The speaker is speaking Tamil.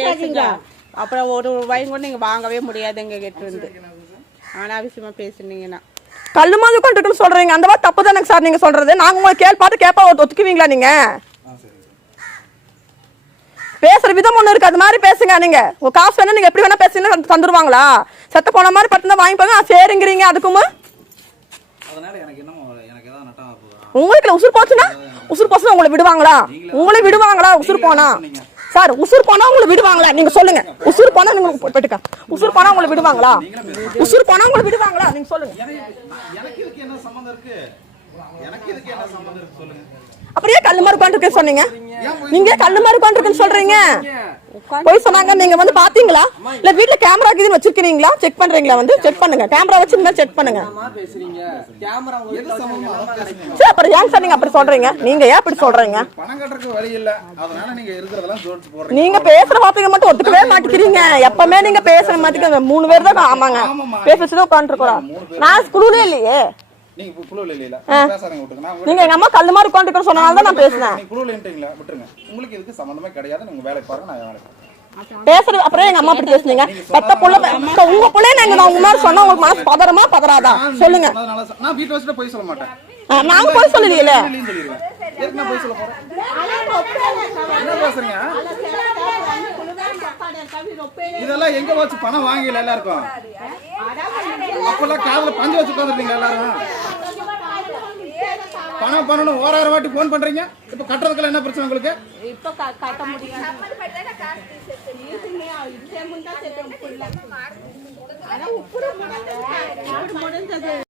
பேசுங்க. அப்புறம் ஒரு ரூபாயும் கூட நீங்க வாங்கவே முடியாது எங்க கிட்ட இருந்து. அனாவசியமா பேசுனீங்கன்னா கல்லு மாதிரி உட்காந்துருக்குன்னு சொல்றீங்க. அந்த மாதிரி தப்பு தானே சார் நீங்க சொல்றது. நாங்க உங்களுக்கு பார்த்து கேப்பா ஒத்துக்குவீங்களா நீங்க? பேசுற விதம் ஒண்ணு இருக்கு, அது மாதிரி பேசுங்க. நீங்க உங்க காசு வேணா நீங்க எப்படி வேணா பேசுங்க, தந்துருவாங்களா? செத்த போன மாதிரி பட்டு வாங்கி போங்க சரிங்கிறீங்க. அதுக்கும் உங்களுக்கு உசுர் போச்சுன்னா உங்களை விடுவாங்களா? உங்களை விடுவாங்களா உசுர் போனா? சார் உசுர் போனா உங்களை விடுவாங்களா? நீங்க சொல்லுங்க. உசுர் போனா நீங்க போட்டுக்க. உசுர் போனா உங்களை விடுவாங்களா? உசுர் போனா உங்களை விடுவாங்களா? நீங்க சொல்லுங்க. அப்படியே கல்லு மாதிரி உட்காந்துருக்கேன்னு சொன்னீங்க. நீங்க கல்லு மாதிரி உட்காந்துருக்குன்னு சொல்றீங்க. போய் சொன்னாங்க. நீங்க வந்து பாத்தீங்களா? இல்ல வீட்டுல கேமரா இருக்குதுன்னு வச்சிருக்கீங்களா? செக் பண்றீங்களா? வந்து செக் பண்ணுங்க. கேமரா வச்சிருந்தா செக் பண்ணுங்க. சரி அப்புறம் ஏன் சார் நீங்க அப்படி சொல்றீங்க? நீங்க ஏன் அப்படி சொல்றீங்க? நீங்க பேசுற வார்த்தைகள் மட்டும் ஒத்துக்கவே மாட்டேங்கிறீங்க. எப்பவுமே நீங்க பேசுற மாதிரி 3 பேர் தான். ஆமாங்க பேசிச்சுதான் உட்காந்துருக்கோம். நான் குழுவே இல்லையே. நீங்க எங்க அம்மா கல்லு மாதிரி உட்காந்துருக்கோன்னு சொன்னதால தான் நான் பேசுனேன். பேசுறது அப்புறம் எங்க அம்மா அப்படி பேசுனீங்க. பெத்த புள்ள உங்க புள்ளைய நான் உங்க மாதிரி சொன்னா உங்களுக்கு மனசு பதறமா பதறாதா சொல்லுங்க. நான் வீட்ல வச்சுட்டு போய் சொல்ல மாட்டேன். நாங்க போய் சொல்லலையில. இதெல்லாம் எங்க வச்சு பணம் வாங்கல எல்லாருக்கும். அப்பெல்லாம் காதுல பஞ்சு வச்சு உட்காந்துருக்கீங்க எல்லாரும். பணம் பண்ணணும் 1000 வாட்டி போன் பண்றீங்க. இப்ப கட்டுறதுக்கெல்லாம் என்ன பிரச்சனை உங்களுக்கு? இப்ப கட்ட முடியாது.